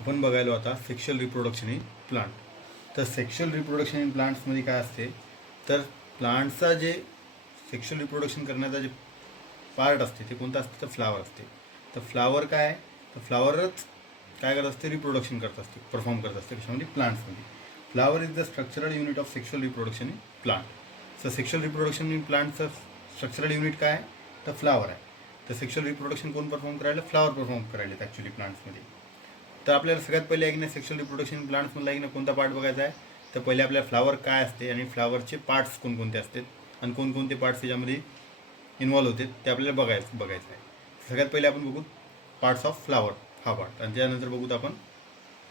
आपण बघायलो आता sexual reproduction in plant. तर सेक्शुअल रिप्रोडक्शन इन प्लांट्समध्ये काय असते, तर प्लांटचा जे सेक्शुअल रिप्रोडक्शन करण्याचा जे पार्ट असते ते कोणतं असते, तर फ्लावर असते. तर फ्लावर काय आहे, तर फ्लावरच काय करत असते, रिप्रोडक्शन करत असते, परफॉर्म करत असते. कशामध्ये, प्लांट्समध्ये. Flower is the structural unit of sexual reproduction in plant. तर सेक्शुअल रिप्रोडक्शन इन प्लांटचं स्ट्रक्चरल युनिट काय आहे, तर फ्लावर आहे. तर सेक्शुअल रिप्रोडक्शन कोण परफॉर्म करायला, फ्लावर परफॉर्म करायला ॲक्च्युली प्लांट्समध्ये. तर आपल्याला सगळ्यात पहिले आहे की नाही सेक्शुअल रिप्रोडक्शन प्लांट्समधला आहे की नाही कोणता पार्ट बघायचा आहे, तर पहिले आपल्याला फ्लावर काय असते आणि फ्लावरचे पार्ट्स कोणकोणते असतात आणि कोणकोणते पार्ट्स त्याच्यामध्ये इन्व्हॉल्व होते ते आपल्याला बघायचं आहे. सगळ्यात पहिले आपण बघू पार्ट्स ऑफ फ्लावर हा पार्ट, आणि त्यानंतर बघूत आपण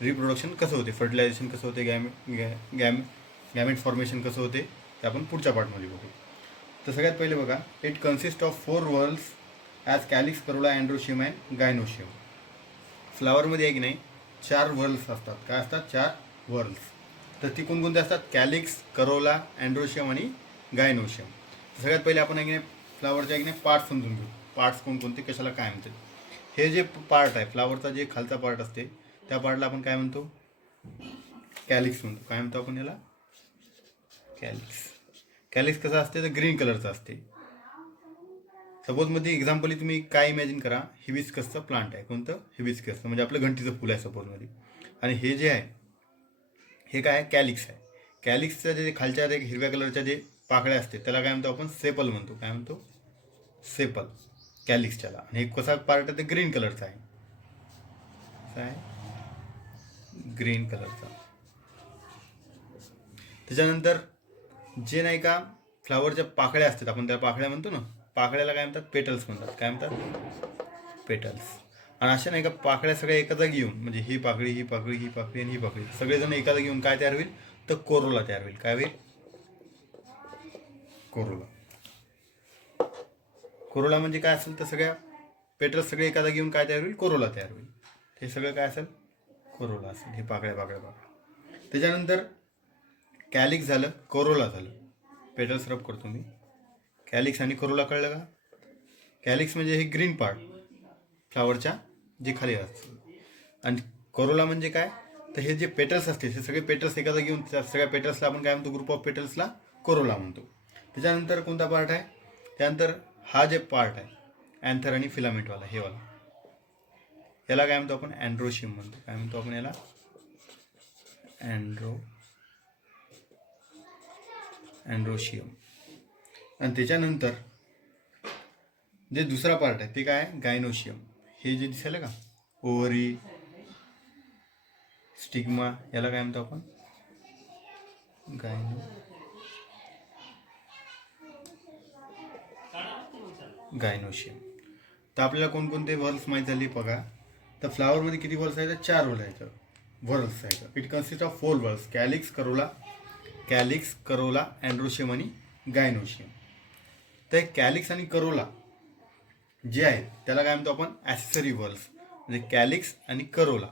रिप्रोडक्शन कसं होते, फर्टिलायझेशन कसं होते, गॅमेट फॉर्मेशन कसं होते ते आपण पुढच्या पार्टमध्ये बघू. तर सगळ्यात पहिले बघा, it consist of 4 whorls as calyx, corolla, androecium and gynoecium. फ्लावरमध्ये आहे की नाही 4 व्हर्ल्स असतात. काय असतात, 4 व्हर्ल्स. तर ती कोणकोणते असतात, कॅलिक्स, करोला, अँड्रोशियम आणि गायनोशियम. सगळ्यात पहिले आपण आहे की नाही फ्लावरचे आहे की नाही पार्ट समजून घेऊ. पार्ट्स कोणकोणते, कशाला काय म्हणतात. हे जे पार्ट आहे फ्लावरचा, जे खालचा पार्ट असते त्या पार्टला आपण काय म्हणतो, कॅलिक्स म्हणतो. काय म्हणतो आपण याला, कॅलिक्स. कॅलिक्स कसा असते, तर ग्रीन कलरचा असते. सपोज मध्ये एक्झाम्पली तुम्ही काय इमॅजिन करा, हिबिस्कसचं प्लांट आहे. कोणतं, हिबिस्कसचं, म्हणजे आपलं घंटीचं फुल आहे सपोजमध्ये. आणि हे जे आहे हे काय आहे, कॅलिक्स आहे. कॅलिक्सच्या जे खालच्या जे हिरव्या कलरच्या जे पाकळ्या असते त्याला काय म्हणतो आपण, सेपल म्हणतो. काय म्हणतो, सेपल, कॅलिक्सच्याला. आणि हे कसा पार्ट आहे, ते ग्रीन कलरचा आहे. काय, ग्रीन कलरचा. त्याच्यानंतर जे नाही का फ्लावरच्या पाकळ्या असतात, आपण त्या पाकळ्या म्हणतो ना, पाकळ्याला काय म्हणतात, पेटल्स म्हणतात. काय म्हणतात, पेटल्स. आणि अशा नाही का पाकळ्या सगळ्या एका जागी येऊन, म्हणजे ही पाकळी, ही पाकळी, ही पाकळी आणि ही पाकळी सगळेजण एका जागी येऊन काय तयार होईल, तर कोरोला तयार होईल. काय होईल, कोरोला. कोरोला म्हणजे काय असेल, तर सगळ्या पेटल्स सगळे एका जागी येऊन काय तयार होईल, कोरोला तयार होईल. हे सगळं काय असेल, कोरोला असेल. हे पाकळ्या पाकळ्या पाकळ्या. त्याच्यानंतर कॅलिक्स झालं, कोरोला झालं. पेटल्स रब करतो मी. कॅलिक्स आणि कोरोला कळलं का. कॅलिक्स म्हणजे हे ग्रीन पार्ट फ्लावरच्या जे खाली असतं, आणि कोरोला म्हणजे काय, तर हे जे पेटल्स असते हे सगळे पेटल्स एका जागी घेऊन त्या सगळ्या पेटल्सला आपण काय म्हणतो, ग्रुप ऑफ पेटल्सला कोरोला म्हणतो. त्याच्यानंतर कोणता पार्ट आहे, त्यानंतर हा जे पार्ट आहे अँथर आणि फिलामेंटवाला, हे वाला, याला काय म्हणतो आपण, अँड्रोशियम म्हणतो. काय म्हणतो आपण याला, अँड्रोशियम. आणि त्याच्यानंतर जे दुसरा पार्ट आहे ते काय, गायनोशियम. हे जे दिसायला का, ओव्हरी, स्टिग्मा, याला काय म्हणतो आपण, गायनोशियम. तर आपल्याला कोणकोणते व्हर्ल्स माहीत झाली बघा. तर फ्लावरमध्ये किती व्हर्ल्स आहेत, 4 व्हर्ल्स आहेत. It consist of 4 whorls, calyx, corolla, androecium आणि गायनोशियम. तर कॅलिक्स आणि करोला जे आहेत त्याला काय म्हणतो आपण, ॲसेसरी व्हर्ल्स. म्हणजे कॅलिक्स आणि करोला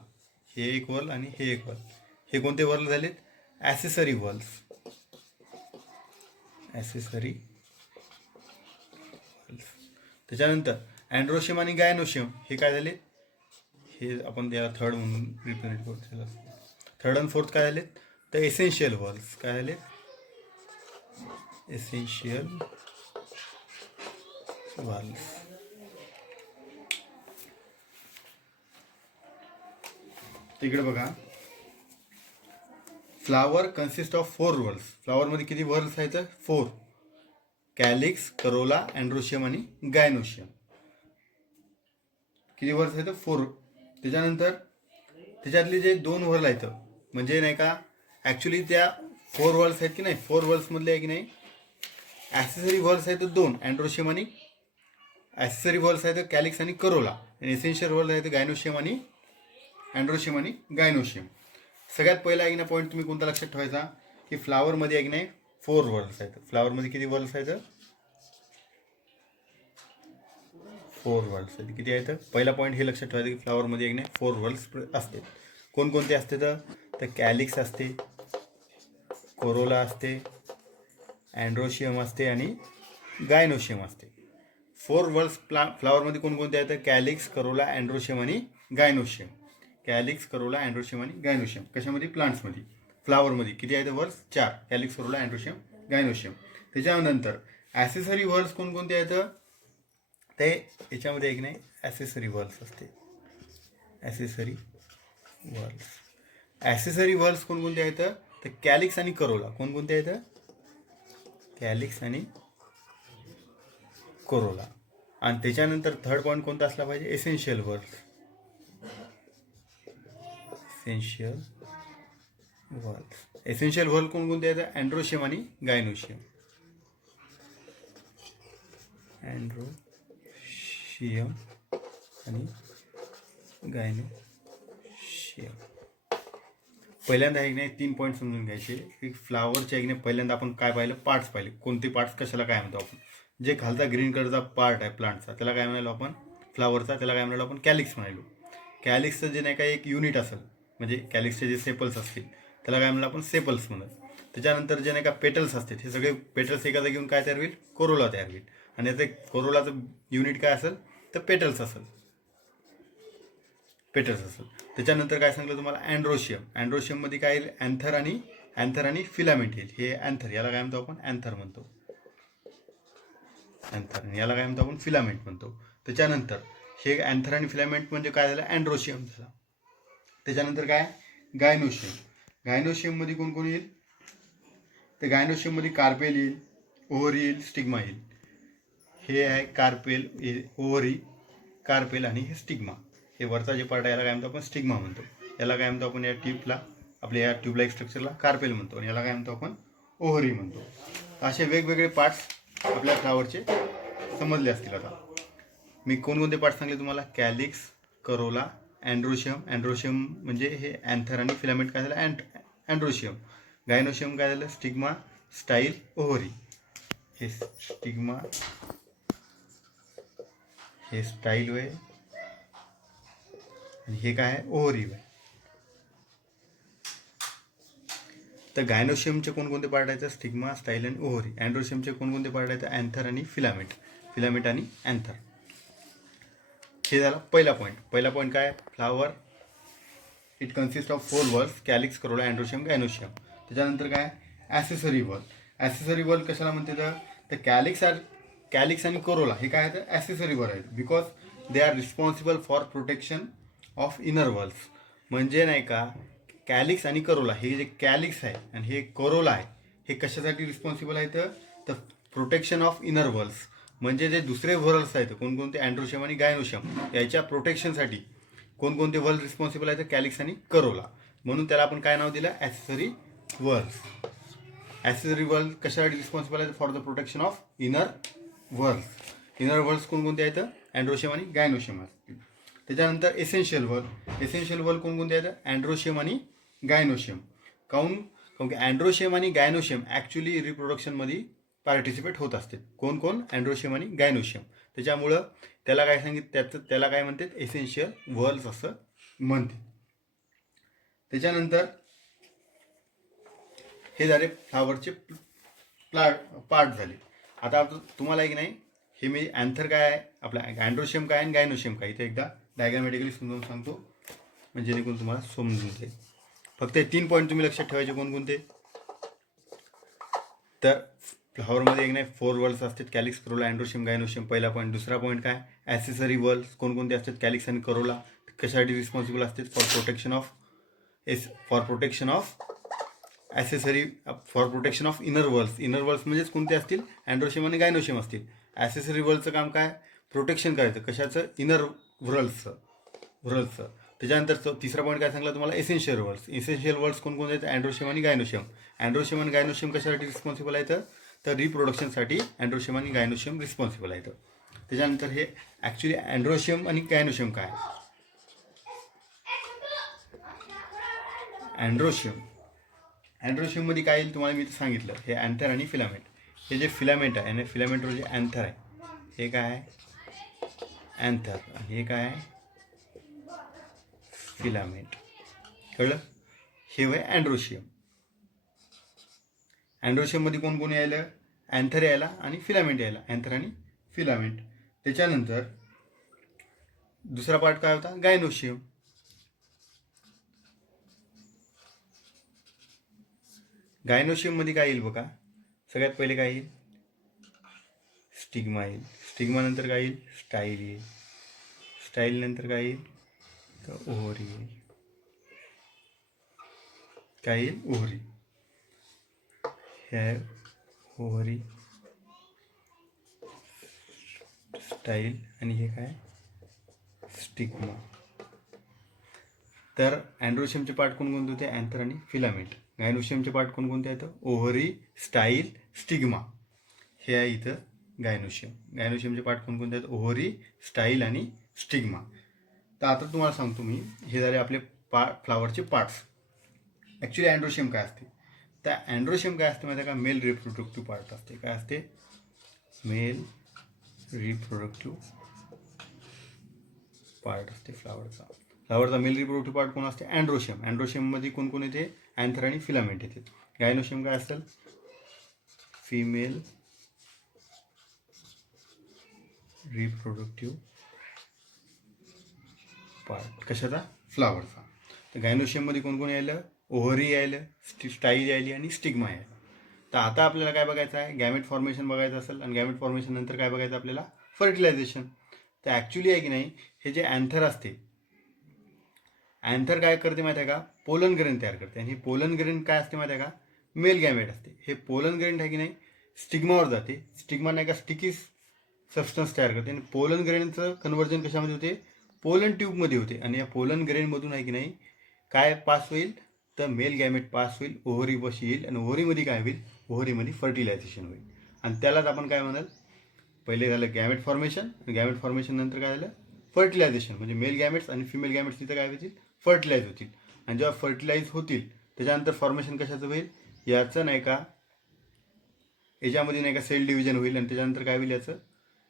हे एक व्हर्ल आणि हे एक व्हर्ल, हे कोणते व्हर्ल झालेत, ॲसेसरी व्हर्ल्स. त्याच्यानंतर अँड्रोशियम आणि गायनोशियम हे काय झाले, हे आपण त्याला थर्ड म्हणून रिप्रेझेंट करतो. थर्ड आणि फोर्थ काय झालेत, तर एसेन्शियल व्हर्ल्स. काय झाले, एसेन्शियल व्हर्ल्स. तिकडे बघा, फ्लावर कन्सिस्ट ऑफ 4 व्हर्ल्स. फ्लावरमध्ये किती व्हर्ल्स आहेत, 4. कॅलिक्स, करोला, अँड्रोशियम आणि गायनोशियम. किती व्हर्ल्स आहेत, 4. त्याच्यानंतर त्याच्यातले जे 2 व्हर्ल आहेत, म्हणजे नाही का ॲक्च्युली त्या 4 व्हर्ल्स आहेत की नाही, 4 व्हर्ल्समधले आहे की नाही ॲसेसरी व्हर्ल्स आहेत 2, अँड्रोशियम आणि ॲसेसरी व्हर्ल्स आहेत कॅलिक्स आणि करोला. आणि एसेन्शियल व्हर्ल्स आहेत गायनोशियम आणि अँड्रोशियम आणि गायनोशियम. सगळ्यात पहिला आहे की नाही पॉईंट तुम्ही कोणता लक्षात ठेवायचा, की फ्लावरमध्ये आहे की नाही 4 व्हर्ल्स आहेत. फ्लावरमध्ये किती व्हर्ल्स आहेत, 4 व्हर्ल्स आहेत. किती आहेत, पहिला पॉईंट हे लक्षात ठेवायचं की फ्लावरमध्ये एक नाही 4 व्हर्ल्स असते. कोणकोणते असते, तर कॅलिक्स असते, कोरोला असते, अँड्रोशियम असते आणि गायनोशियम असते. 4 व्हर्ल्स फ्लावरमध्ये कोणकोणते आहेत, कॅलिक्स, करोला, अँड्रोशियम आणि गायनोशियम. कॅलिक्स, करोला, अँड्रोशियम आणि गायनोशियम. कशामध्ये? प्लांट्समध्ये. फ्लावरमध्ये किती आहेत whorls? 4. Calyx, corolla, androecium, gynoecium. त्याच्यानंतर ॲसेसरी वर्ल्स कोणकोणते आहेत? ते याच्यामध्ये एक नाही ॲसेसरी वर्ल्स असते. Accessory whorls. ॲसेसरी वर्ल्स कोणकोणते आहेत? तर कॅलिक्स आणि करोला. कोणकोणते आहेत? कॅलिक्स आणि कोरोला. आणि त्याच्यानंतर थर्ड पॉईंट कोणता असला पाहिजे? Essential whorls. Essential whorls. Essential world कोणकोणते आहेत? अँड्रोशियम आणि गायनोशियम. अँड्रोशियम आणि गायनोशियम. पहिल्यांदा एक नाही 3 पॉईंट समजून घ्यायचे. एक फ्लावरच्या एक नाही पहिल्यांदा आपण काय पाहिलं? पार्ट्स पाहिले. कोणते पार्ट्स कशाला काय म्हणतो आपण? जे खालचा ग्रीन कलरचा पार्ट आहे प्लांटचा त्याला काय म्हणालो आपण? फ्लावरचा त्याला काय म्हणालो आपण? कॅलिक्स म्हणालो. कॅलिक्सचं जे नाही का एक युनिट असेल म्हणजे कॅलिक्सचे जे सेपल्स असतील त्याला काय म्हणलं आपण? सेपल्स म्हणत. त्याच्यानंतर जे नाही का पेटल्स असतात हे सगळे पेटल्स एका जागी येऊन काय तयार होईल? कोरोला तयार होईल. आणि याचं कोरोलाचं युनिट काय असेल? तर पेटल्स असेल. पेटल्स असेल. त्याच्यानंतर काय सांगितलं तुम्हाला? अँड्रोशियम. अँड्रोशियममध्ये काय येईल? अँथर आणि फिलामेंट येईल. हे अँथर, याला काय म्हणतो आपण? अँथर म्हणतो. अँथर. याला काय म्हणतो आपण? फिलामेंट म्हणतो. त्याच्यानंतर हे अँथर आणि फिलामेंट म्हणजे काय झालं? अँड्रोशियम झाला. त्याच्यानंतर काय? गायनोशियम. गायनोशियममध्ये कोण कोण येईल? तर गायनोशियममध्ये कार्पेल येईल, ओव्हरी येईल, स्टिग्मा येईल. हे आहे कार्पेल, ओव्हरी, कार्पेल आणि हे स्टिग्मा. हे वरचा जे पार्ट आहे याला काय म्हणतो आपण? स्टिग्मा म्हणतो. याला काय म्हणतो आपण? या ट्यूबला, आपल्या या ट्यूबलाईक स्ट्रक्चरला कार्पेल म्हणतो. आणि याला काय म्हणतो आपण? ओव्हरी म्हणतो. असे वेगवेगळे पार्ट्स आपल्या फ्लावरचे समजले असतील. आता मी कोणकोणते पार्ट सांगले तुम्हाला? Calyx, corolla, androecium. अँड्रोशियम म्हणजे हे अँथर आणि फिलामेंट काय झालं? अँड्रोशियम. गायनोशियम काय झालं? Stigma, style, ovary. हे स्टिग्मा, हे स्टाईल वे आणि हे काय आहे? ओव्हरी वे. तर गायनोशियमचे कोणकोणते पार्ट आहेत? स्टिग्मा, स्टाईल आणि ओव्हरी. अँड्रोशियमचे कोणकोणते पार्ट आहेत? अँथर आणि फिलामेंट आणि अँथर. हे झाला पहिला पॉईंट. पहिला पॉईंट काय? Flower it consist of 4 whorls: calyx, corolla, androecium, gynoecium. त्याच्यानंतर काय? Accessory whorl. ॲसेसरी वर्ल कशाला म्हणते? तर कॅलिक्स आणि करोला हे काय आहेत? ॲसेसरी वर्ल आहेत. Because they are responsible for protection of inner whorls. म्हणजे नाही का कॅलिक्स आणि करोला, हे जे कॅलिक्स आहे आणि हे करोला आहे हे कशासाठी रिस्पॉन्सिबल आहेत? तर प्रोटेक्शन ऑफ इनर वर्ल्स. म्हणजे जे दुसरे वर्ल्स आहेत कोणकोणते? अँड्रोशियम आणि गायनोशियम, याच्या प्रोटेक्शनसाठी कोणकोणते वर्ल्स रिस्पॉन्सिबल आहेत? कॅलिक्स आणि करोला. म्हणून त्याला आपण काय नाव दिलं? Accessory whorls. ॲसेसरी वर्ल्स कशासाठी रिस्पॉन्सिबल आहेत? For the protection of inner whorls. Inner whorls कोणकोणते आहेत? अँड्रोशियम आणि गायनोशियम असतील. त्याच्यानंतर एसेन्शियल वर्ल. एसेन्शियल वर्ल कोणकोणते आहेत? अँड्रोशियम आणि गायनोशियम. काऊन की अँड्रोशियम आणि गायनोशियम ॲक्च्युली रिप्रोडक्शनमध्ये पार्टिसिपेट होत असते. कोण? अँड्रोशियम आणि गायनोशियम. त्याच्यामुळं त्याला काय त्याला काय म्हणतात? एसेन्शियल वर्ल्स असं म्हणते. त्याच्यानंतर हे झाले फ्लावरचे पार्ट झाले. आता तुम्हाला एक नाही हे मी अँथर काय आहे, आपला अँड्रोशियम काय आणि गायनोशियम काय इथे एकदा डायग्रामॅटिकली समजावून सांगतो म्हणजे जेणेकरून तुम्हाला समजून जाईल. फक्त 3 पॉईंट तुम्ही लक्षात ठेवायचे. कोणकोणते? तर फ्लावरमध्ये एक नाही 4 वर्ल्स असतात: कॅलिक्स, करोला, अँड्रोशियम, गायनोशियम. पहिला पॉईंट. दुसरा पॉईंट काय? ॲसेसरी वर्ल्स कोणकोणते असतात? कॅलिक्स आणि करोला. कशासाठी रिस्पॉन्सिबल असतात? For protection of accessory, for protection of inner whorls. Inner whorls म्हणजेच कोणते असतील? अँड्रोशियम आणि गायनोशियम असतील. ॲसेसरी वर्ल्सचं काम काय? प्रोटेक्शन करायचं. कशाचं? इनर वर्ल्सचं. त्याच्यानंतर तिसरा पॉईंट काय सांगला तुम्हाला? Essential whorls. एसेन्शियल वर्ल्स कोणकोणते आहेत? अँड्रोशियम आणि गायनोशियम. अँड्रोशियम आणि गायनोशियम कशासाठी रिस्पॉन्सिबल आहेत? तर रिप्रोडक्शनसाठी अँड्रोशियम आणि गायनोशियम रिस्पॉन्सिबल आहेत. त्याच्यानंतर हे ॲक्च्युली अँड्रोशियम आणि गायनोशियम काय? अँड्रोशियममध्ये काय येईल तुम्हाला मी सांगितलं. हे अँथर आणि फिलामेंट. हे जे फिलामेंट आहे आणि फिलामेंटवर जे अँथर आहे हे काय आहे? अँथर. आणि हे काय आहे? फिलामेंट. कळलं? हे वय अँड्रोशियम. अँड्रोशियममध्ये कोण यायला? अँथर यायला आणि फिलामेंट यायला. अँथर आणि फिलामेंट. त्याच्यानंतर दुसरा पार्ट काय होता? गायनोशियम. गायनोशियममध्ये काय येईल बघा, सगळ्यात पहिले काय येईल, स्टिग्मा येईल. स्टिग्मा नंतर काय येईल, स्टाईल येईल. स्टाईल नंतर काय येईल, तर ओव्हरी येईल. काय येईल, ओव्हरी. हे ओव्हरी, स्टाईल आणि हे काय, स्टिग्मा. तर अँड्रोशियमचे पार्ट कोणकोणते होते, अँथर आणि फिलामेंट. गायनोशियमचे पार्ट कोणकोणते आहेत, ओव्हरी, स्टाईल, स्टिग्मा. हे आहे इथं गायनोशियम. गायनोशियमचे पार्ट कोणकोणते आहेत, ओव्हरी, स्टाईल आणि स्टिग्मा. तर आता तुम्हाला सांगतो मी, हे झाले आपले फ्लावरचे पार्ट्स. ॲक्च्युली अँड्रोशियम काय असते, त्या अँड्रोशियम काय असते माहिती आहे का, मेल रिप्रोडक्टिव्ह पार्ट असते. काय असते, मेल रिप्रोडक्टिव्ह पार्ट असते फ्लावरचा. फ्लावरचा मेल रिप्रोडक्टिव्ह पार्ट कोण असते, अँड्रोशियम. अँड्रोशियममध्ये कोण कोण येते, अँथर आणि फिलामेंट येते. गायनोशियम काय असेल, फिमेल रिप्रोडक्टिव्ह पार्ट. कशाचा, फ्लावरचा. तर गायनोशियममध्ये कोण कोण यायलं, ओव्हरी यायलं, स्टाईल यायली आणि स्टिग्मा यायला. तर आता आपल्याला काय बघायचं आहे, गॅमेट फॉर्मेशन बघायचं असेल, आणि गॅमेट फॉर्मेशन नंतर काय बघायचं आपल्याला, फर्टिलायझेशन. तर ॲक्च्युली आहे की नाही, हे जे अँथर असते, अँथर काय करते माहिती आहे का, पोलन ग्रेन तयार करते. आणि हे पोलन ग्रेन काय असते माहिती आहे का, मेल गॅमेट असते. हे पोलन ग्रेन आहे की नाही, स्टिग्मावर जाते. स्टिग्मा नाही का स्टिकी सबस्टन्स तयार करते. आणि पोलन ग्रेनचं कन्व्हर्जन कशामध्ये होते, पोलन ट्यूबमध्ये होते. आणि या पोलन ग्रेनमधून आहे की नाही काय पास होईल, तर मेल गॅमेट पास होईल, ओव्हरी बशी येईल. आणि ओव्हरीमध्ये काय होईल, ओव्हरीमध्ये फर्टिलायझेशन होईल. आणि त्यालाच आपण काय म्हणाल, पहिले झालं गॅमेट फॉर्मेशन, आणि गॅमेट फॉर्मेशन नंतर काय झालं, फर्टिलायझेशन. म्हणजे मेल गॅमेट्स आणि फिमेल गॅमेट्स तिथं काय होतील, फर्टिलाइज होतील. आणि जेव्हा फर्टिलाइज होतील त्याच्यानंतर फॉर्मेशन कशाचं होईल, याचं नाही का, याच्यामध्ये नाही का सेल डिव्हिजन होईल. आणि त्याच्यानंतर काय होईल, याचं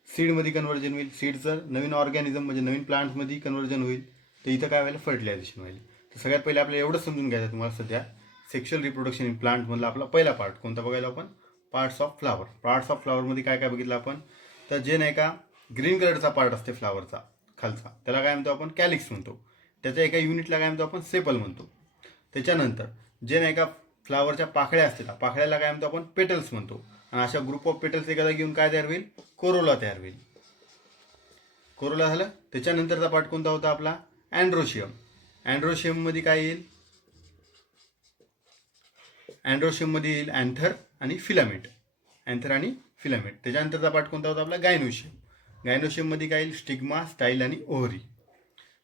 सीडमध्ये कन्व्हर्जन होईल. सीडचं नवीन ऑर्गॅनिझम म्हणजे नवीन प्लांट्समध्ये कन्व्हर्जन होईल. तर इथं काय व्हायला, फर्टिलायझेशन होईल. तर सगळ्यात पहिले आपल्याला एवढंच समजून घ्यायचं तुम्हाला सध्या, सेक्शुअल रिप्रोडक्शन इन प्लांटमधला आपला पहिला पार्ट कोणता बघायला आपण, parts of flower. Parts of फ्लावरमध्ये काय काय बघितलं आपण, तर जे नाही का ग्रीन कलरचा पार्ट असते फ्लावरचा खालचा, त्याला काय म्हणतो आपण, कॅलिक्स म्हणतो. त्याच्या एका युनिटला काय म्हणतो आपण, सेपल म्हणतो. त्याच्यानंतर जे नाही का फ्लावरच्या पाकळ्या असतात, पाकळ्याला काय म्हणतो आपण, पेटल्स म्हणतो. आणि अशा ग्रुप ऑफ पेटल्स एखादा घेऊन काय तयार होईल, कोरोला तयार होईल. कोरोला झालं. त्याच्यानंतरचा पार्ट कोणता होता आपला, अँड्रोशियम. अँड्रोशियममध्ये काय येईल, अँड्रोशियममध्ये येईल अँथर आणि फिलामेंट. अँथर आणि फिलामेंट. त्याच्यानंतरचा पार्ट कोणता होता आपला, गायनोशियम. गायनोशियममध्ये काय येईल, स्टिग्मा, स्टाईल आणि ओव्हरी.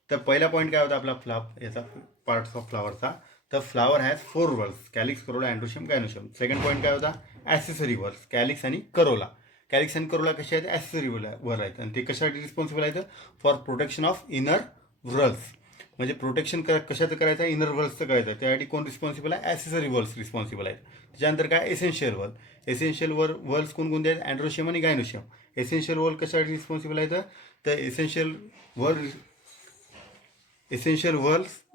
तर पहिला पॉईंट काय होता आपला याचा पार्ट्स ऑफ फ्लावरचा, तर flower has 4 whorls, calyx, corolla, androecium, gynoecium. Second point काय होता, ॲसेसरी वर्ल्स, कॅलिक्स आणि करोला. कॅलिक्स आणि करोला कसे आहेत, ॲसेसरी वर आहेत. आणि ते कशासाठी रिस्पॉन्सिबल आहेत, फॉर प्रोटेक्शन ऑफ इनर व्हर्ल्स. म्हणजे प्रोटेक्शन कशाचं करायचं आहे, इनर व्हर्ल्सचं करायचं आहे. त्यासाठी कोण रिस्पॉन्सिबल आहे, ॲसेसरी वर्ल्स रिस्पॉन्सिबल आहेत. त्याच्यानंतर काय, एसेन्शियल वर्ल. एसेन्शियल वर्ल्स कोणकोणते आहेत, अँड्रोशियम आणि गायनोशियम. एसेन्शियल वर्ल कशासाठी रिस्पॉन्सिबल आहेत, तर एसेन्शियल वर्ल्स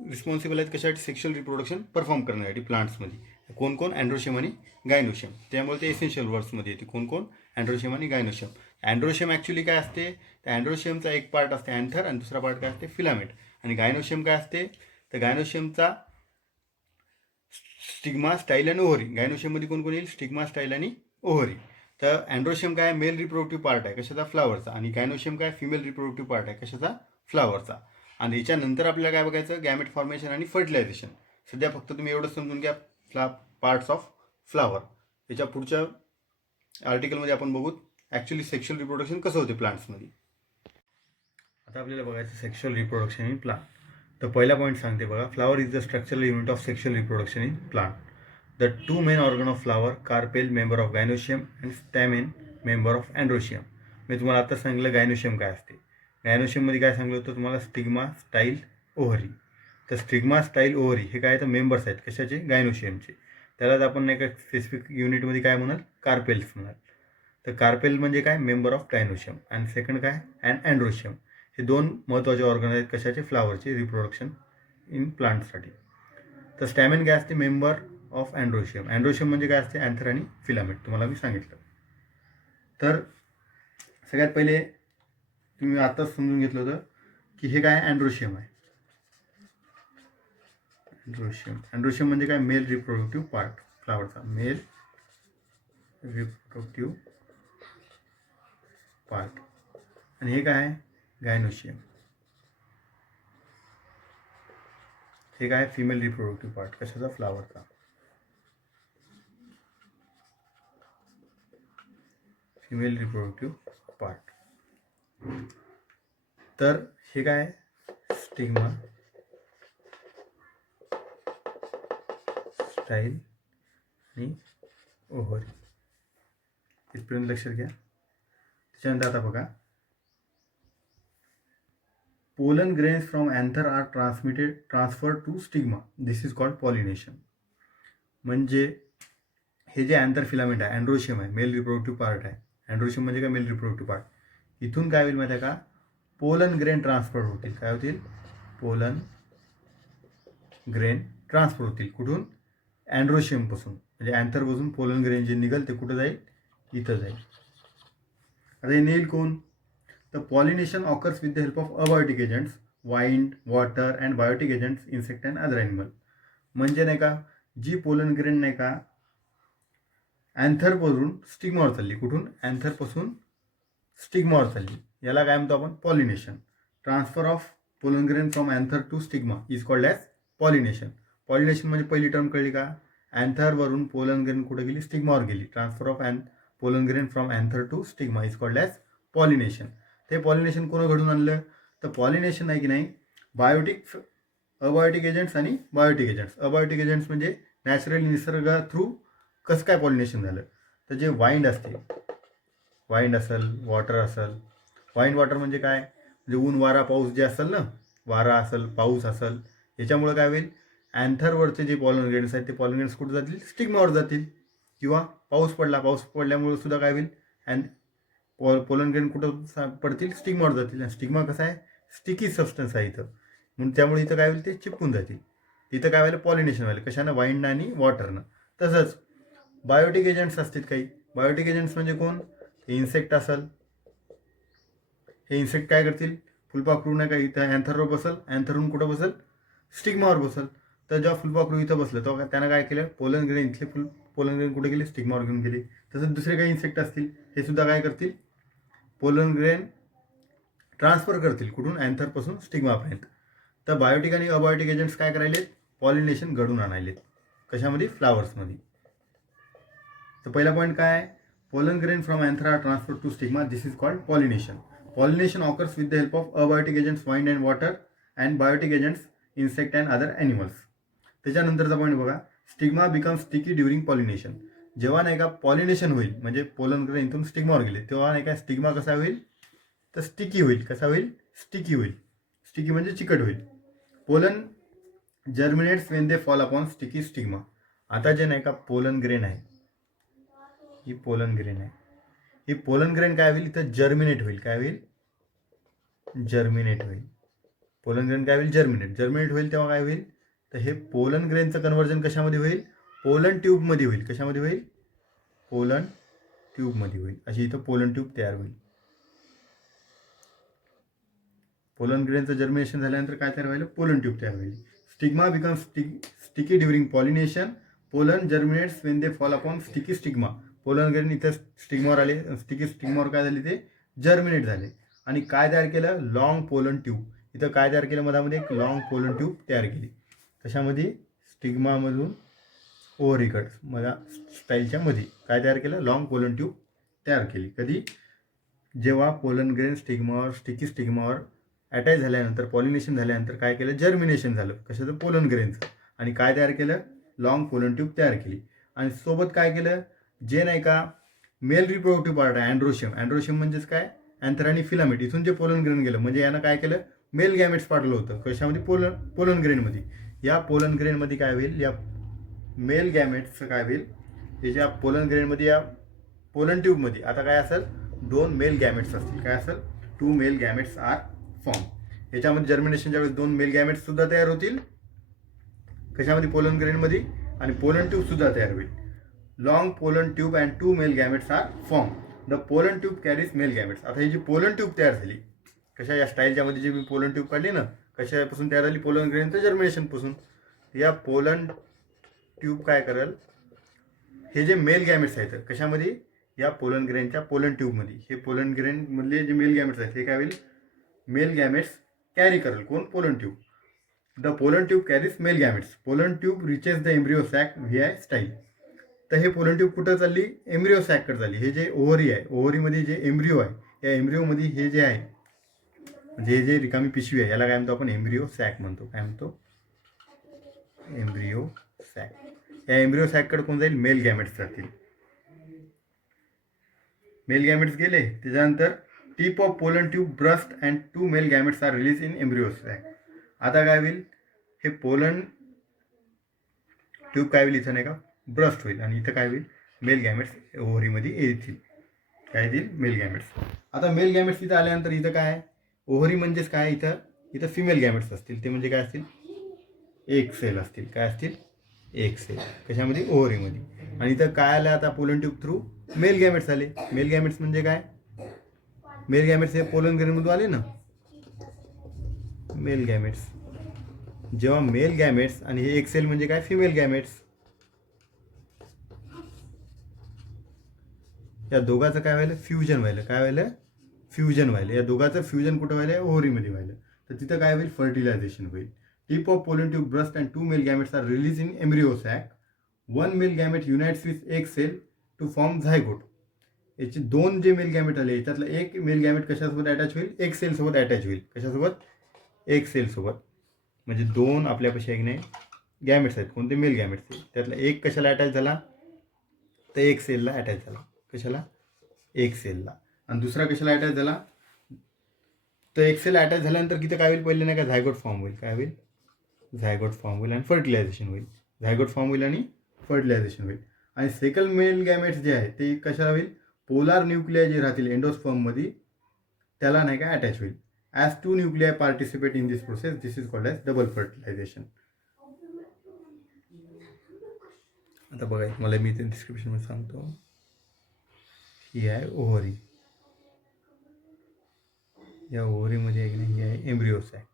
रिस्पॉन्सिबल आहेत कशासाठी, सेक्शुअल रिप्रोडक्शन परफॉर्म करण्यासाठी प्लांट्समध्ये. कोण कोण, अँड्रोशियम आणि गायनोशियम. त्यामुळे ते एसेन्शियल वर्ल्समध्ये येते. कोण कोण, अँड्रोशियम आणि गायनोशियम. अँड्रोशियम ॲक्च्युली काय असते, त्या अँड्रोशियमचा एक पार्ट असते अँथर, आणि दुसरा पार्ट काय असते, फिलामेंट. आणि गायनोशियम काय असते, तर गायनोशियमचा स्टिग्मा, स्टाईल आणि ओव्हरी. गायनोशियममध्ये कोण कोण येईल, स्टिग्मा, स्टाईल आणि ओव्हरी. तर अँड्रोशियम काय, मेल रिप्रोडक्टिव्ह पार्ट आहे कशाचा, फ्लावरचा. आणि गायनोशियम काय, फिमेल रिप्रोडक्टिव्ह पार्ट आहे कशाचा, फ्लावरचा. आणि याच्यानंतर आपल्याला काय बघायचं, गॅमेट फॉर्मेशन आणि फर्टिलायझेशन. सध्या फक्त तुम्ही एवढं समजून घ्या, पार्ट्स ऑफ फ्लावर. याच्या पुढच्या आर्टिकलमध्ये आपण बघू ॲक्च्युली सेक्शुअल रिप्रोडक्शन कसं होते प्लांट्समध्ये. आता आपल्याला बघायचं सेक्शुअल रिप्रोडक्शन इन प्लांट. तर पहिला पॉईंट सांगते बघा, flower is the structural unit of sexual reproduction in plant. The 2 main organ of flower, carpel member of gynoecium and stamen member of androecium. मी तुम्हाला आता सांगितलं गायनोशियम काय असते. गायनोशियममध्ये काय सांगितलं होतं तुम्हाला, स्टिग्मा, स्टाईल, ओव्हरी. तर स्टिग्मा, स्टाईल, ओव्हरी हे काय तर मेंबर्स आहेत कशाचे, गायनोशियमचे. त्यालाच आपण नाही का स्पेसिफिक युनिटमध्ये काय म्हणाल, कार्पेल्स म्हणाल. तर कार्पेल म्हणजे काय, मेंबर ऑफ गायनोशियम. आणि सेकंड काय, अँड्रोशियम. हे 2 महत्त्वाचे ऑर्गन आहेत कशाचे, फ्लावरचे रिप्रोडक्शन इन प्लांटसाठी. तर स्टॅमेन काय असते, मेंबर ऑफ अँड्रोशियम. अँड्रोशियम म्हणजे काय असते, अँथर आणि फिलामेंट, तुम्हाला मी सांगितलं. तर सगळ्यात पहिले तुम्ही आताच समजून घेतलं होतं की हे काय, अँड्रोशियम आहे. अँड्रोशियम म्हणजे काय, मेल रिप्रोडक्टिव्ह पार्ट. फ्लावरचा मेल रिप्रोडक्टिव्ह पार्ट. आणि हे काय आहे गायनोशियम. हे काय फिमेल रिप्रोडक्टिव्ह पार्ट कशाचा फ्लावरचा. Female reproductive part. तर हे काय स्टिग्मा स्टाईल आणि ओव्हरी इथपर्यंत लक्षात घ्या. त्याच्यानंतर आता बघा pollen grains from anther are transferred to stigma. This is called pollination. म्हणजे हे जे अँथर फिलामेंट आहे अँड्रोशियम आहे मेल रिप्रोडक्टिव्ह पार्ट आहे. अँड्रोशियम म्हणजे काय मेल रिप्रोडक्टिव्ह पार्ट. इथून काय होईल माहिती आहे का पोलन ग्रेन ट्रान्सफर होतील. काय होतील पोलन ग्रेन ट्रान्सफर होतील. कुठून अँड्रोशियमपासून म्हणजे अँथरपासून पोलन ग्रेन जे निघेल ते कुठं जाईल इथं जाईल. आता हे नेल कोण तर pollination occurs with the help of abiotic agents wind water and biotic agents insect and other animal. म्हणजे नाही का जी पोलन ग्रेन नाही का अँथरपासून स्टिग्मावर चालली. कुठून अँथरपासून स्टिग्मावर चालली याला काय म्हणतो आपण pollination. Transfer of pollen grain from anther to stigma is called as pollination. Pollination म्हणजे पहिली टर्म कळली का अँथरवरून पोलन ग्रेन कुठे गेली स्टिग्मावर गेली. Transfer of pollen grain from anther to stigma is called as pollination. ते पॉलिनेशन कोण घडून आणलं तर पॉलिनेशन आहे की नाही अबायोटिक एजंट्स आणि बायोटिक एजंट्स. अबायोटिक एजंट्स म्हणजे नॅचरली निसर्ग थ्रू कसं काय पॉलिनेशन झालं तर जे वाइंड असते वाइंड असेल वॉटर असेल. वाइंड वॉटर म्हणजे काय म्हणजे ऊन वारा पाऊस जे असेल ना वारा असेल पाऊस असेल याच्यामुळे काय होईल अँथरवरचे जे पॉलन ग्रेन्स आहेत ते पॉलन ग्रेन्स कुठे जातील स्टिग्मावर जातील. किंवा पाऊस पडल्यामुळे सुद्धा काय होईल अँड पोलन ग्रेन कुठं पडतील स्टिग्मावर जातील. स्टिग्मा कसा आहे स्टिकी सबस्टन्स आहे इथं म्हणून त्यामुळे इथं काय होईल ते चिपकून जातील. इथं काय व्हायला पॉलिनेशन व्हायला कशानं वाइंड आणि वॉटरनं. तसंच बायोटिक एजंट्स असतात काही. बायोटिक एजंट्स म्हणजे कोण हे इन्सेक्ट असेल. हे इन्सेक्ट काय करतील फुलपाखरू नाही का इथं अँथरवर बसल अँथरहून कुठं बसल स्टिग्मावर बसल. तर जेव्हा फुलपाखरू इथं बसलं तेव्हा त्यानं काय केलं पोलन ग्रेन इथले पोलन ग्रेन कुठे गेले स्टिग्मावर घेऊन गेले. तसंच दुसरे काही इन्सेक्ट असतील हे सुद्धा काय करतील पोलन ग्रेन ट्रान्सफर करतील कुठून अँथरपासून स्टिग्मापर्यंत. तर बायोटिक आणि अबायोटिक एजंट्स काय करायलेत पॉलिनेशन घडून आणायलेत कशामध्ये फ्लावर्समध्ये. तर पहिला पॉईंट काय आहे pollen grain from anther are transfer to stigma this is called pollination. Pollination occurs with the help of abiotic agents wind and water and biotic agents insect and other animals. त्याच्यानंतरचा point बघा stigma become sticky during pollination. जेव्हा नाही का pollination होईल म्हणजे pollen grain इथून स्टिग्मावर गेले तेव्हा नाही का स्टिग्मा कसा होईल तर स्टिकी होईल. कसा होईल स्टिकी होईल. स्टिकी म्हणजे चिकट होईल. Pollen germinates when they fall upon sticky stigma. आता जे नाही का पोलन ग्रेन आहे ही पोलन ग्रेन आहे. ही पोलन ग्रेन काय होईल इथं जर्मिनेट होईल. काय होईल जर्मिनेट होईल. पोलन ग्रेन काय होईल जर्मिनेट होईल. तेव्हा काय होईल तर हे पोलन ग्रेनचं कन्व्हर्जन कशामध्ये होईल पोलन ट्यूबमध्ये होईल. कशामध्ये होईल पोलन ट्यूबमध्ये होईल. अशी इथं पोलन ट्यूब तयार होईल. पोलन ग्रेनचं जर्मिनेशन झाल्यानंतर काय तयार व्हायला पोलन ट्यूब तयार होईल. Stigma become sticky during pollination. Pollen germinates when they fall upon sticky stigma. Pollen grain इथं स्टिग्मावर आले स्टिकी स्टिग्मावर काय झाले ते जर्मिनेट झाले आणि काय तयार केलं लॉंग पोलन ट्यूब. इथं काय तयार केलं मधामध्ये एक लॉंग पोलन ट्यूब तयार केली. कशामध्ये स्टिग्मामधून ओव्हरीकड मला स्टाईलच्या मध्ये काय तयार केलं लॉंग पोलन ट्यूब तयार केली. कधी जेव्हा पोलन ग्रेन स्टिकी स्टिग्मावर अटॅच झाल्यानंतर पॉलिनेशन झाल्यानंतर काय केलं जर्मिनेशन झालं कशाचं पोलन ग्रेनचं आणि काय तयार केलं लॉंग पोलन ट्यूब तयार केली. आणि सोबत काय केलं जे नाही का मेल रिप्रोडक्टिव्ह पार्ट आहे अँड्रोशियम म्हणजेच काय अँथर आणि फिलामेंट इथून जे पोलन ग्रेन गेलं म्हणजे यानं काय केलं मेल गॅमेट्स पाठवलं होतं कशामध्ये पोलन ग्रेनमध्ये. या पोलन ग्रेनमध्ये काय होईल या मेल गॅमेट्सचं काय होईल हे ज्या पोलन ग्रेनमध्ये या पोलन ट्यूबमध्ये आता काय असेल 2 मेल गॅमेट्स असतील. काय असेल 2 मेल गॅमेट्स आर फॉर्म. याच्यामध्ये जर्मिनेशनच्या वेळेस 2 मेल गॅमेट्स सुद्धा तयार होतील कशामध्ये पोलन ग्रेनमध्ये आणि पोलन ट्यूब सुद्धा तयार होईल. Long pollen tube and 2 male gametes are form. The pollen tube carries male gametes. आता ही जी पोलन ट्यूब तयार झाली कशा या स्टाईलच्या मध्ये जी मी पोलन ट्यूब काढली ना कशापासून तयार झाली पोलन ग्रेनचं जर्मिनेशनपासून. या पोलन ट्यूब काय करेल हे जे मेल गॅमेट्स आहेत कशामध्ये, या पोलन ग्रेनच्या पोलन ट्यूबमध्ये, हे पोलन ग्रेनमधले जे मेल गॅमेट्स आहेत हे काय होईल, मेल गॅमेट्स कॅरी करेल कोण, pollen tube. The pollen tube carries male gametes. Pollen tube reaches the embryo sac via style. तर हे पोलन ट्यूब कुठं चालली, एम्ब्रिओ सॅककडे चालली. हे जे ओव्हरी आहे, ओव्हरीमध्ये जे एम्ब्रिओ आहे, या एम्ब्रिओमध्ये हे जे आहे म्हणजे हे जे रिकामी पिशवी आहे याला काय म्हणतो आपण, एम्ब्रिओ सॅक म्हणतो. काय म्हणतो, एम्ब्रिओ सॅक. या एम्ब्रिओ सॅककडे कोण जाईल, मेल गॅमेट्स जातील. मेल गॅमेट्स गेले त्याच्यानंतर tip of pollen tube burst and 2 male gametes are release in embryo sac. आता काय होईल, हे पोलन ट्यूब काय होईल इथं नाही का, ब्रस्ट होईल आणि इथं काय होईल, मेल गॅमेट्स ओव्हरीमध्ये येतील. काय येतील, मेल गॅमेट्स. आता मेल गॅमेट्स इथं आल्यानंतर इथं काय आहे, ओव्हरी म्हणजेच काय, इथं फिमेल गॅमेट्स असतील. ते म्हणजे काय असतील, एक सेल असतील. काय असतील, एक सेल. कशामध्ये, ओव्हरीमध्ये. आणि इथं काय आलं आता, pollen tube through male gametes आले. मेल गॅमेट्स म्हणजे काय, मेल गॅमेट्स हे पोलन ग्रेनमधून आले ना, मेल गॅमेट्स. जेव्हा मेल गॅमेट्स आणि हे एक सेल म्हणजे काय, फिमेल गॅमेट्स. या दोघांचं काय व्हायलं, फ्युजन व्हायलं. काय व्हायलं, फ्युजन व्हायलं. या दोघांचं फ्युजन कुठं व्हायलं, ओव्हरीमध्ये व्हायलं. तर तिथं काय होईल, फर्टिलायझेशन होईल. Tip of pollen tube burst and 2 male gametes are release in embryo sac. 1 male gamete unites with एक सेल टू फॉर्म झायगोट. याचे 2 जे मेल गॅमेट आले याच्यातलं एक मेल गॅमेट कशासोबत अटॅच होईल, एक सेलसोबत अटॅच होईल. कशासोबत, एक सेलसोबत. म्हणजे 2 आपल्यापाशी एक नाही गॅमेट्स आहेत, कोणते, मेल गॅमेट्स. त्यातला एक कशाला अटॅच झाला, तर एक सेलला अटॅच झाला. कशाला, एक सेलला. आणि दुसरा कशाला अटॅच झाला, तर एक सेल अटॅच झाल्यानंतर किती काय होईल, पहिले नाही का, झायगोट फॉर्म होईल. काय होईल, झायगोट फॉर्म होईल आणि फर्टिलायझेशन होईल. झायगोट फॉर्म होईल आणि फर्टिलायझेशन होईल. आणि सेकंड मेल गॅमेट्स जे आहे ते कशाला होईल, पोलार न्यूक्लिया जे राहतील एंडोस्पर्ममध्ये त्याला नाही का अटॅच होईल. As 2 nuclei participate in this process, this is called as double fertilization. आता बघा, मला मी ते डिस्क्रिप्शनमध्ये सांगतो. ही आहे ओव्हरी. या ओव्हरीमध्ये एक नाही, ही आहे एम्ब्रिओ सॅक.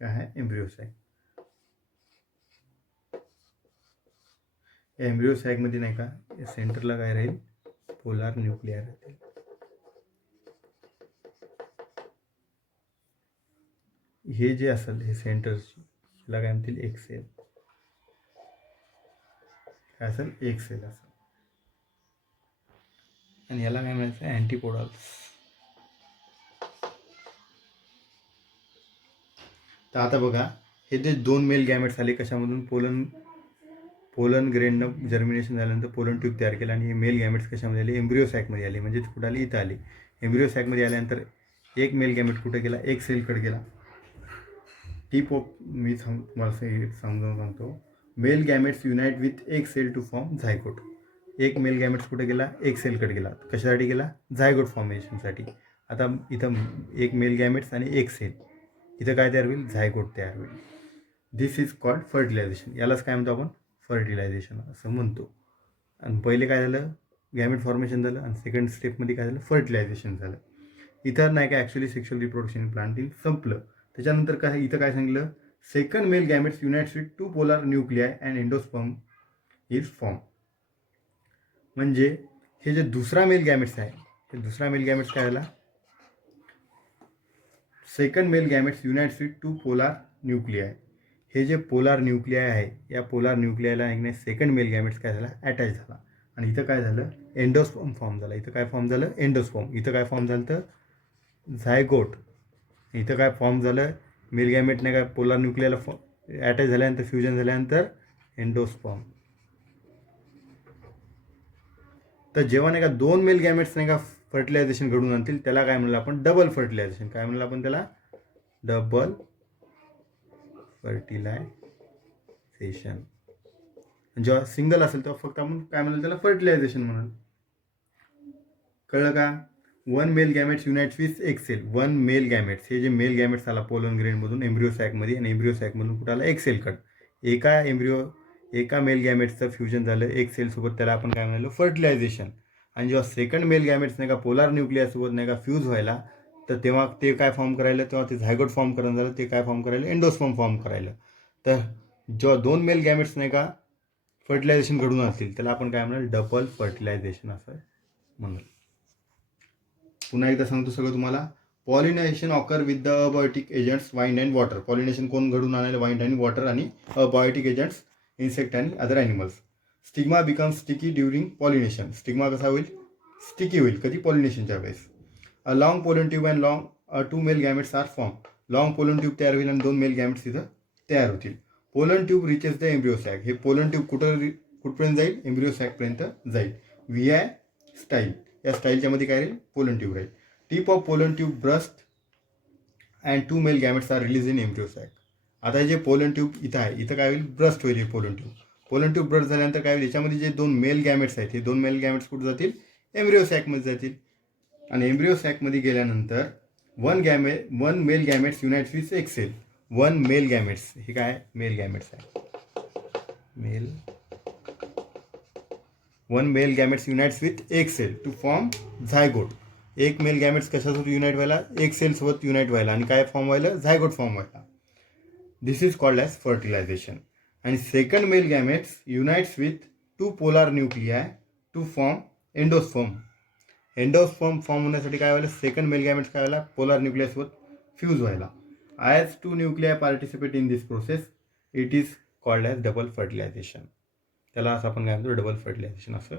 काय आहे, एम्ब्रिओ सॅक. या एम्ब्रिओ सॅकमध्ये नाही का, सेंटरला काय राहील, पोलार न्यूक्लिया राहतील. हे जे असेल, हे सेंटरची, याला काय म्हणतील, एक सेल. काय असेल, एक सेल असेल. आणि याला काय म्हणायचं, अँटीपोडल्स. तर आता बघा, हे जे 2 मेल गॅमेट्स आले कशामधून, पोलन ग्रेननं जर्मिनेशन झाल्यानंतर पोलन ट्यूब तयार केला. आणि हे मेल गॅमेट्स कशामध्ये आले, एम्ब्रिओ सॅकमध्ये आले. म्हणजे कुठं आले, इथं आले. एम्ब्रिओ सॅकमध्ये आल्यानंतर एक मेल गॅमेट कुठं गेला, एक सेलकडे गेला. टिप ऑफ, मी तुम्हाला समजावून सांगतो. मेल गॅमेट्स युनाइट विथ एक सेल टू फॉर्म झायगोट. एक मेल गॅमेट्स कुठे गेला, एक सेलकडे गेला. कशासाठी गेला, झायगोट फॉर्मेशनसाठी. आता इथं एक मेल गॅमेट्स आणि एक सेल, इथं काय तयार होईल, झायगोट तयार होईल. दिस इज कॉल्ड फर्टिलायझेशन. यालाच काय म्हणतो आपण, फर्टिलायझेशन असं म्हणतो. आणि पहिले काय झालं, गॅमेट फॉर्मेशन झालं. आणि सेकंड स्टेपमध्ये काय झालं, फर्टिलायझेशन झालं. इथं नाही का ॲक्च्युली सेक्शुअल रिप्रोडक्शन प्लांटिंग संपलं. त्याच्यानंतर काय, इथं काय सांगितलं, second male gametes unites with 2 polar nuclei and endosperm is form. म्हणजे हे जे दुसरा मेल गॅमेट्स आहे, हे दुसरा मेल गॅमेट्स काय झाला, second male gametes unites with 2 polar nuclei. हे जे पोलार न्यूक्लियाय आहे, या पोलार न्यूक्लियाला एक सेकंड मेल गॅमेट्स काय झाला, अटॅच झाला. आणि इथं काय झालं, एंडोस्पर्म फॉर्म झाला. इथं काय फॉर्म झालं, एंडोस्पर्म. इथं काय फॉर्म झालं, तर झायगोट. इथं काय फॉर्म झालं, मेल गॅमेट नाही का पोलार न्यूक्लियाला अटॅच झाल्यानंतर, फ्युजन झाल्यानंतर एंडोस्पर्म. तर जेव्हा नाही का 2 मेल गॅमेट्स नाही का फर्टिलायझेशन घडून आणतील त्याला काय म्हणलं आपण, डबल फर्टिलायझेशन. काय म्हणलं आपण त्याला, डबल फर्टिलायझेशन. जेव्हा सिंगल असेल तेव्हा फक्त आपण काय म्हणाल, त्याला फर्टिलायझेशन म्हणाल. कळलं का. 1 मेल गॅमेट्स युनाइट्स विथ एक सेल. 1 मेल गॅमेट्स, हे जे मेल गॅमेट्स आला पोलन ग्रेनमधून एम्ब्रिओ सॅकमध्ये, आणि एम्ब्रिओ सॅकमधून कुठं आला, एक सेलकडं. एका मेल गॅमेट्सचं फ्युजन झालं एक सेलसोबत, त्याला आपण काय म्हणालो, फर्टिलायझेशन. आणि जेव्हा सेकंड मेल गॅमेट्स नाही का पोलार न्यूक्लियासोबत नाही का फ्यूज व्हायला, तर तेव्हा ते काय फॉर्म करायला, तेव्हा ते झायगोट फॉर्म करणं झालं. ते काय फॉर्म करायला, एंडोस्पर्म फॉर्म करायला. तर जेव्हा 2 मेल गॅमेट्स नाही का फर्टिलायझेशन घडून असतील त्याला आपण काय म्हणाल, डबल फर्टिलायझेशन असं म्हणाल. पुन्हा एकदा सांगतो सगळं तुम्हाला. Pollination occur with the abiotic agents wind and water. Pollination कोण घडून आणायला, वाइंड आणि वॉटर आणि अबायोटिक एजंट्स इन्सेक्ट आणि other animals. Stigma become sticky during pollination. Stigma कसा होईल, स्टिकी होईल कधी, पॉलिनेशनच्या वेळेस. A long pollen tube and long 2 male gametes are form. Long pollen tube तयार होईल आणि 2 मेल गॅमेट्स तिथं तयार होतील. Pollen tube reaches the embryo sac. हे पोलन ट्यूब कुठपर्यंत जाईल, एम्ब्रिओ सॅकपर्यंत जाईल. व्हिया स्टाईल, या स्टाईलच्या मध्ये काय राहील, पोलन ट्यूब राहील. Tip of pollen tube burst and 2 male gametes are release in embryo sac. आता जे पोलन ट्यूब इथं आहे, इथं काय होईल, ब्रस्ट होईल. हे पोलन ट्यूब ब्रस्ट झाल्यानंतर काय होईल, याच्यामध्ये जे 2 मेल गॅमेट्स आहेत, हे 2 मेल गॅमेट्स कुठे जातील, एम्ब्रिओ सॅकमध्ये जातील. आणि एम्ब्रिओ सॅकमध्ये गेल्यानंतर one male gametes unites with एक सेल. 1 मेल गॅमेट्स, हे काय मेल गॅमेट्स आहे, one male gametes unites with एक सेल टू फॉर्म झायगोट. एक मेल गॅमेट्स कशासोबत युनाईट व्हायला, एक सेलसोबत युनाईट व्हायला आणि काय फॉर्म व्हायला, झायगोट फॉर्म व्हायला. This is called as fertilization. आणि second male gametes unites with 2 polar nuclei to form endosperm. Endosperm form होण्यासाठी काय व्हायला, सेकंड मेल गॅमेट्स काय व्हायला, पोलार न्यूक्लियासोबत फ्यूज व्हायला. As 2 nuclei participate in this process it is called as double fertilization. त्याला असं आपण काय म्हणतो, डबल फर्टिलायझेशन असं